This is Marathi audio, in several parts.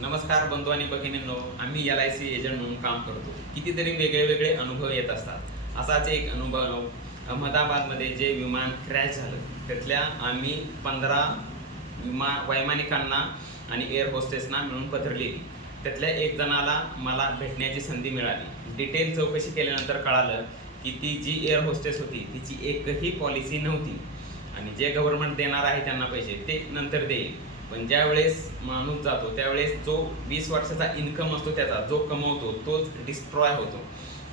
नमस्कार बंधू आणि भगिनींनो, आम्ही LIC एजंट म्हणून काम करतो. कितीतरी वेगळे वेगळे अनुभव येत असतात. असाच एक अनुभव अहमदाबादमध्ये जे विमान क्रॅश झालं, त्यातल्या आम्ही 15 वैमानिकांना आणि एअर होस्टेसना मिळून पत्र लिहिली. त्यातल्या एक जणाला मला भेटण्याची संधी मिळाली. डिटेल चौकशी केल्यानंतर कळालं की ती जी एअर होस्टेस होती तिची एकही पॉलिसी नव्हती आणि जे गव्हर्नमेंट देणार आहे त्यांना पैसे ते नंतर देईल. पण ज्या वेळेस माणूस जातो त्यावेळेस जो 20 वर्षाचा इन्कम असतो त्याचा जो कमवतो तोच डिस्ट्रॉय होतो.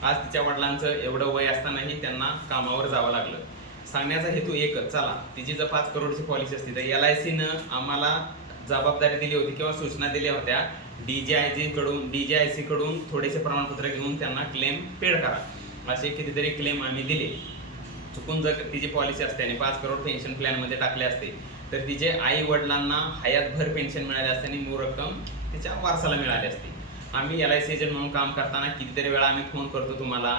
आज तिच्या वडिलांचं एवढं वय असतानाही त्यांना कामावर जावं लागलं. सांगण्याचा हेतू एकच, चला तिची जर 5 करोडची पॉलिसी असती तर LICनं आम्हाला जबाबदारी दिली होती किंवा सूचना दिल्या होत्या DGIC कडून थोडेसे प्रमाणपत्र घेऊन त्यांना क्लेम पेड करा. असे कितीतरी क्लेम आम्ही दिले. चुकून जर तिची पॉलिसी असते आणि 5 करोड पेन्शन प्लॅनमध्ये टाकले असते तर तिचे आई वडिलांना हयातभर पेन्शन मिळाली असते आणि मूळ रक्कम तिच्या वारसाला मिळाली असते. आम्ही LIC एजंट म्हणून काम करताना कितीतरी वेळा आम्ही फोन करतो तुम्हाला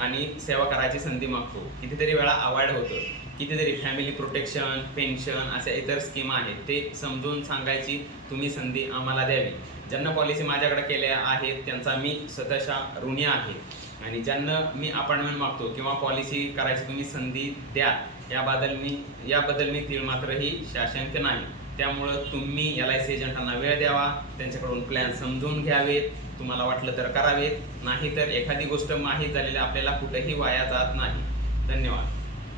आणि सेवा करायची संधी मागतो. कितीतरी वेळा अवॉइड होतं. कितीतरी फॅमिली प्रोटेक्शन, पेन्शन अशा इतर स्कीम आहेत, ते समजून सांगायची तुम्ही संधी आम्हाला द्यावी. ज्यांना पॉलिसी माझ्याकडे केल्या आहेत त्यांचा मी स्वतःच्या ऋणी आहे आणि ज्यांना मी अपॉइंटमेंट मागतो किंवा पॉलिसी करायची तुम्ही संधी द्या याबद्दल मी तीळ मात्रही शासंक नाही. त्यामुळं तुम्ही LIC एजंटांना वेळ द्यावा, त्यांच्याकडून प्लॅन समजून घ्यावेत, तुम्हाला वाटलं तर करावेत, नाही तर एखादी गोष्ट माहीत झालेली आपल्याला कुठेही वाया जात नाही. धन्यवाद.